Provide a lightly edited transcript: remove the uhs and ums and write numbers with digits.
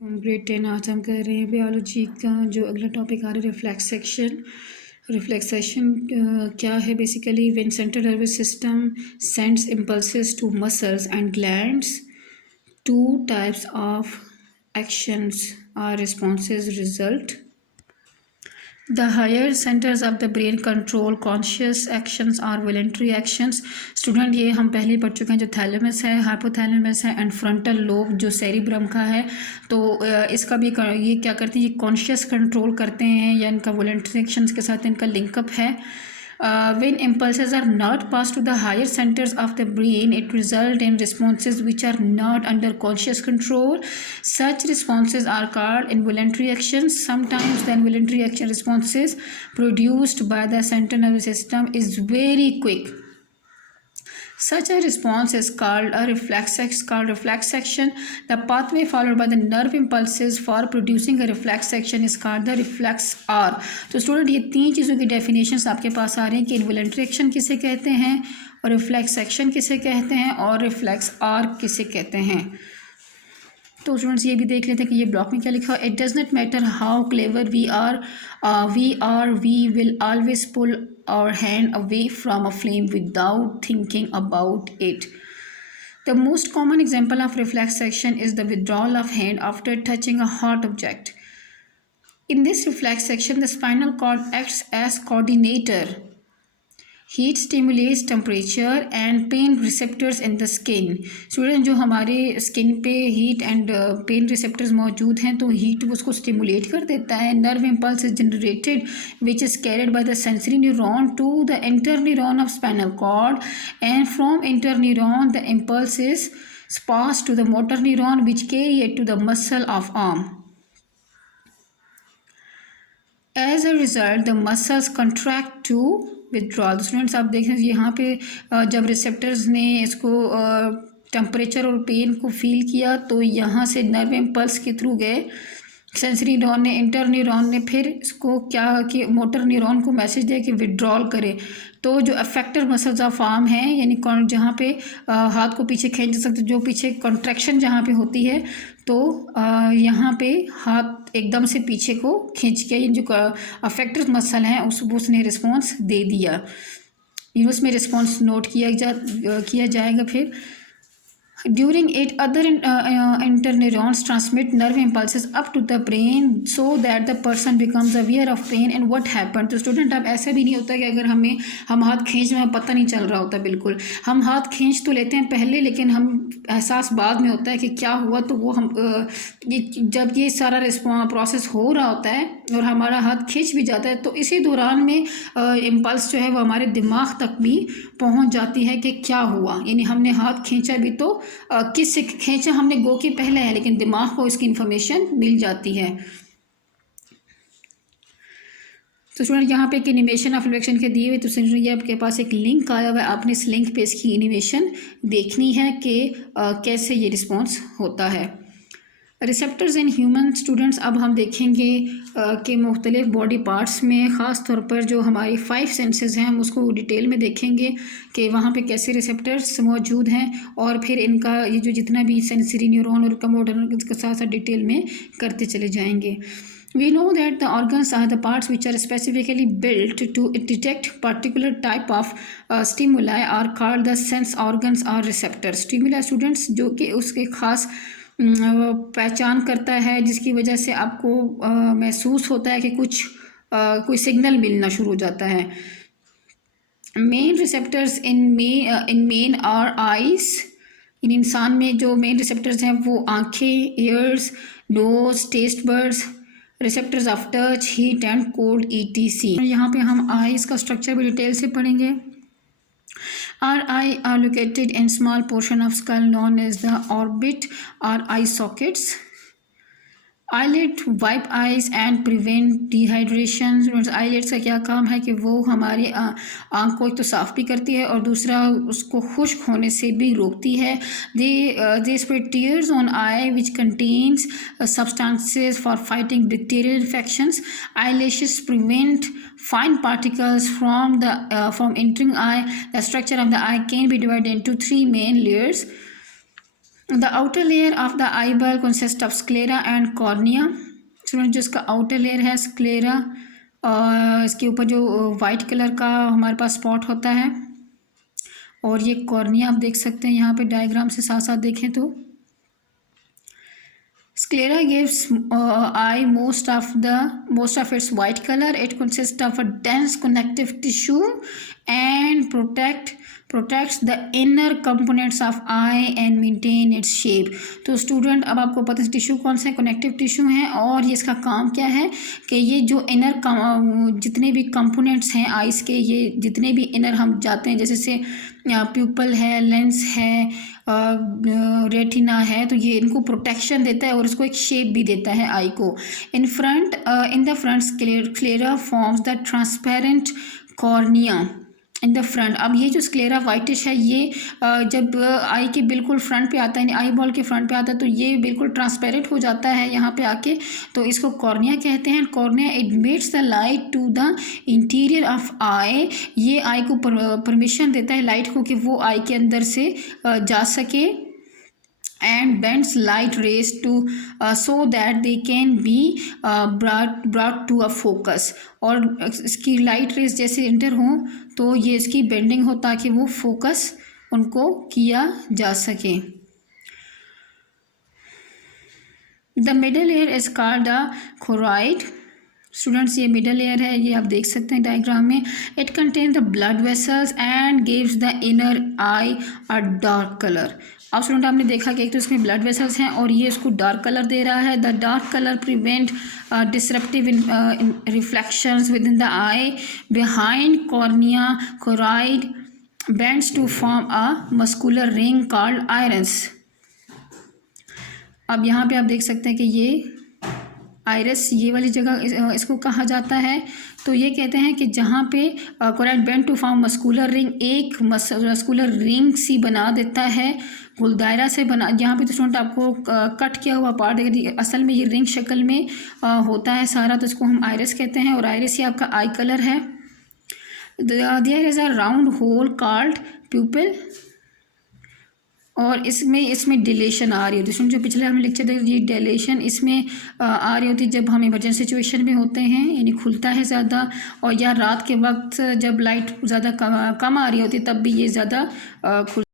Grade 10 आज हम कर रहे हैं बायोलॉजी का जो अगला टॉपिक आ रहा है रिफ्लेक्सेशन। रिफ्लेक्सेशन क्या है? Basically when central nervous system sends impulses to muscles and glands, two types of actions or responses result. The higher centers of the brain control conscious actions or voluntary actions. Student ये हम पहले ही पढ़ चुके हैं, जो thalamus है, hypothalamus है and frontal lobe जो सेरिब्रम का है। तो इसका भी ये क्या करते हैं, ये कॉन्शियस कंट्रोल करते हैं या इनका वॉलंटरी एक्शंस के साथ इनका लिंकअप है। When impulses are not passed to the higher centers of the brain, it results in responses which are not under conscious control. Such responses are called involuntary actions. Sometimes the involuntary action responses produced by the central nervous system is very quick. Such a response is called a reflex action. The pathway followed by the nerve impulses for producing a reflex action is called the reflex R. तो student ये तीन चीज़ों की definitions आपके पास आ रही हैं कि इन्वॉलंटरी action किसे कहते हैं और रिफ्लेक्स एक्शन किसे कहते हैं और रिफ्लेक्स आर किसे कहते हैं। तो स्टूडेंट्स ये भी देख लेते हैं कि ये ब्लॉक में क्या लिखा है। It does not matter how clever we are, we will always pull our hand away from a flame without thinking about it. The most common example of reflex action is the withdrawal of hand after touching a hot object. In this reflex action, the spinal cord acts as coordinator. Heat stimulates temperature and pen receptors in the skin. Student जो हमारे skin पे heat and pen receptors मौजूद हैं तो heat उसको stimulate कर देता है। Nerve impulse is generated which is carried by the sensory neuron to the inter neuron of spinal cord and from inter neuron the impulse is passed to the motor neuron which carry it to the muscle of arm. As a result, the muscles contract to withdrawal. Students आप देख रहे हैं यहाँ पे जब receptors ने इसको temperature और पेन को फील किया तो यहाँ से नर्व इम्पल्स के थ्रू गए सेंसरी न्यूरॉन ने, इंटर न्यूरॉन ने फिर इसको क्या कि मोटर न्यूरॉन को मैसेज दिया कि विड्रॉल करे। तो जो अफेक्टेड मसल्स ऑफ आर्म हैं यानी जहाँ पे हाथ को पीछे खींच सकते, जो पीछे कॉन्ट्रैक्शन जहाँ पे होती है तो यहाँ पे हाथ एकदम से पीछे को खींच के जो अफेक्टेड मसल हैं उसने रिस्पॉन्स दे दिया। उसमें रिस्पॉन्स नोट किया जाएगा। फिर during it other interneurons transmit nerve impulses up to the brain so that the person becomes aware of pain and what happened. तो स्टूडेंट अब ऐसा भी नहीं होता कि अगर हम हाथ खींच रहे हैं पता नहीं चल रहा होता। बिल्कुल हम हाथ खींच तो लेते हैं पहले, लेकिन हम एहसास बाद में होता है कि क्या हुआ। तो वो हम जब ये सारा प्रोसेस हो रहा होता है और हमारा हाथ खींच भी जाता है तो इसी दौरान में इम्पल्स जो है वो हमारे दिमाग तक भी पहुंच जाती है कि क्या हुआ। यानी हमने हाथ खींचा भी तो किससे खींचा हमने गो के पहले है, लेकिन दिमाग को इसकी इंफॉर्मेशन मिल जाती है। तो स्टूडेंट यहाँ पे एक एनिमेशन ऑफ रिफ्लेक्शन के दिए हुए, तो ये आपके पास एक लिंक आया हुआ है, आपने इस लिंक पे इसकी एनिमेशन देखनी है कि कैसे ये रिस्पॉन्स होता है। रिसेप्टर्स इन ह्यूमन स्टूडेंट्स अब हम देखेंगे कि मुख्तलिफ बॉडी पार्ट्स में ख़ास तौर पर जो हमारी 5 सेंसेस हैं हम उसको डिटेल में देखेंगे कि वहाँ पे कैसे रिसेप्टर्स मौजूद हैं और फिर इनका ये जो जितना भी सेंसरी न्यूरॉन और मोटर इसके साथ साथ डिटेल में करते चले जाएंगे। We know that the organs are the parts which are specifically built to detect particular type of stimuli are called the sense organs or receptors. Stimuli students जो कि उसके ख़ास पहचान करता है जिसकी वजह से आपको महसूस होता है कि कोई सिग्नल मिलना शुरू हो जाता है। Main receptors in man are eyes. इन इंसान में जो मेन रिसेप्टर्स हैं वो आँखें, ears, nose, taste buds, receptors of touch, heat and cold ETC। यहाँ पे हम आइज का स्ट्रक्चर भी डिटेल से पढ़ेंगे। Our eye are located in small portion of skull known as the orbit or eye sockets. Eyelid wipe eyes and prevent dehydration. Eyelids का क्या काम है कि वो हमारे आँख को एक तो साफ़ भी करती है और दूसरा उसको खुश्क होने से भी रोकती है। They spread tears on I which contains substances for fighting bacterial infections. Eyelashes prevent fine particles from entering eye. The structure of the eye can be divided into 3 main layers. The outer layer of the eyeball consist of sclera and cornea. Student जो इसका outer layer है sclera, और इसके ऊपर जो white colour का हमारे पास spot होता है, और ये कॉर्निया आप देख सकते हैं यहाँ पे डायग्राम से साथ साथ देखें तो। Sclera gives eye most of its white color. It consists of a dense connective tissue and protects the inner components of eye and maintain its shape. तो स्टूडेंट अब आपको पता है टिश्यू कौन सा है, कनेक्टिव टिश्यू है, और ये इसका काम क्या है कि ये जो इनर जितने भी कंपोनेंट्स हैं आइस के, ये जितने भी इनर हम जाते हैं, जैसे से प्यूपल है, लेंस है, रेटिना है, तो ये इनको प्रोटेक्शन देता है और इसको एक शेप भी देता है आई को। In the front sclera forms the transparent cornea in the front. अब ये जो स्क्लेरा वाइटिश है ये जब आई के बिल्कुल फ्रंट पे आता है, आई बॉल के फ्रंट पे आता है, तो ये बिल्कुल ट्रांसपेरेंट हो जाता है यहाँ पे आके, तो इसको कॉर्निया कहते हैं। Cornea admits the light to the interior of eye. ये आई को परमिशन देता है लाइट को कि वो आई के अंदर से जा सके, and bends light rays to so that they can be brought to a focus। और इसकी लाइट रेस जैसे इंटर हों तो ये इसकी बेंडिंग हो ताकि वो फोकस उनको किया जा सके। The middle layer is called the choroid. Students ये मिडल लेयर है, ये आप देख सकते हैं डायग्राम में। It contain the blood vessels and gives the inner eye a dark colour. अब स्टूडेंट आपने देखा कि एक तो इसमें ब्लड वेसल्स हैं और ये इसको डार्क कलर दे रहा है। The dark colour prevent disruptive reflections within the eye behind cornea. Choroid bends to form a muscular ring called iris. अब यहाँ पे आप देख सकते हैं कि ये आयरस ये वाली जगह इसको कहा जाता है। तो ये कहते हैं कि जहाँ पे choroid bend to form muscular ring, एक मस्कुलर रिंग सी बना देता है, गुलदायरा से बना। यहाँ पे तो स्टूडेंट आपको कट किया हुआ पार्ट देखेंगे, असल में ये रिंग शक्ल में होता है सारा, तो इसको हम आयरस कहते हैं। और आयरस ये आपका आई कलर है। There is a round hole called pupil, और इसमें डिलेशन आ रही होती है। जो पिछले हमने लेक्चर देखा, ये डिलेशन इसमें आ रही होती है जब हम इमरजेंसी सिचुएशन में होते हैं, यानी खुलता है ज़्यादा, और या रात के वक्त जब लाइट ज़्यादा कम आ रही होती है तब भी ये ज़्यादा खुल